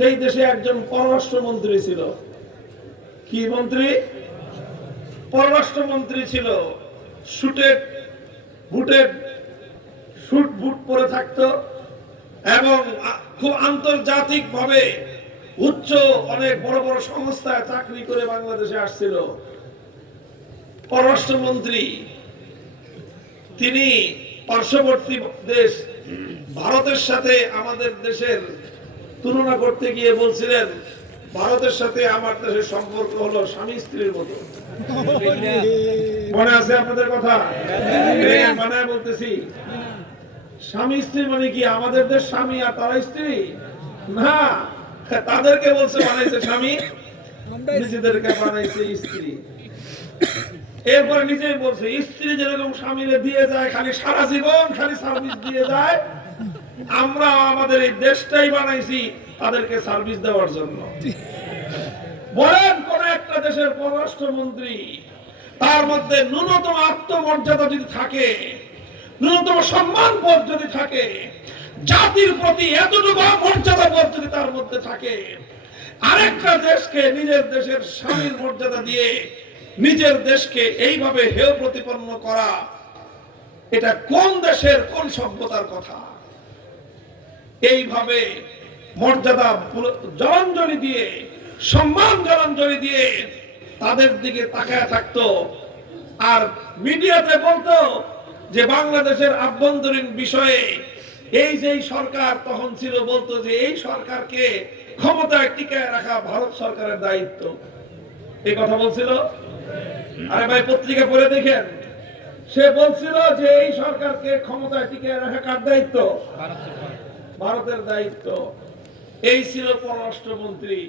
সেই দেশে একজন পররাষ্ট্রমন্ত্রী ছিল। কি মন্ত্রী? পররাষ্ট্রমন্ত্রী ছিল। শুট বুট পরে থাকতো এবং খুব আন্তর্জাতিক ভাবে উচ্চ অনেক বড় বড় সংস্থায় চাকরি করে বাংলাদেশে আসছিল পররাষ্ট্রমন্ত্রী। তিনি পার্শ্ববর্তী দেশ ভারতের সাথে আমাদের দেশের তুলনা করতে গিয়ে বলছিলেন, ভারতের সাথে আমার দেশের সম্পর্ক হলো স্বামী স্ত্রীর মতো। মনে আছে আপনাদের কথা? মানে বলতেছি, স্বামী স্ত্রী মানে কি আমাদের দেশ স্বামী আর তারা স্ত্রী না, তাদেরকে বলছে বানাইছে স্বামী, নিজেদেরকে বানাইছে স্ত্রী। এরপরে নিজেই বলছে স্ত্রী যেরকম স্বামীরে দিয়ে যায় খালি সারা জীবন খালি সার্ভিস দিয়ে যায়, আমরা আমাদের এই দেশটাই বানাইছি তাদেরকে সার্ভিস দেওয়ার জন্য। বলেন কোন একটা দেশের পররাষ্ট্রমন্ত্রী তার মধ্যে ন্যূনতম আত্মমর্যাদা যদি থাকে, ন্যূনতম সম্মানবোধ যদি থাকে, জাতির প্রতি এতটুকু মর্যাদাবোধ যদি তার মধ্যে থাকে, আরেকটা দেশকে নিজের দেশের স্বামীর মর্যাদা দিয়ে নিজের দেশকে এইভাবে হেয় প্রতিপন্ন করা, এটা কোন দেশের কোন সভ্যতার কথা? এইভাবে মর্যাদা জলাঞ্জলি দিয়ে, সম্মান জলাঞ্জলি দিয়ে তাদের দিকে তাকায় থাকতো। আর মিডিয়াতে বলতো যে বাংলাদেশের আভ্যন্তরীণ বিষয়ে এই যে সরকার তখন ছিল, বলতো যে এই সরকারকে ক্ষমতায় টিকায় রাখা ভারত সরকারের দায়িত্ব। এই কথা বলছিল। আরে ভাই পত্রিকা পড়ে দেখেন, সে বলছিল যে এই সরকারকে ক্ষমতায় টিকায় রাখা কার দায়িত্ব? ভারতের দায়িত্ব। এই ছিল পররাষ্ট্রমন্ত্রী।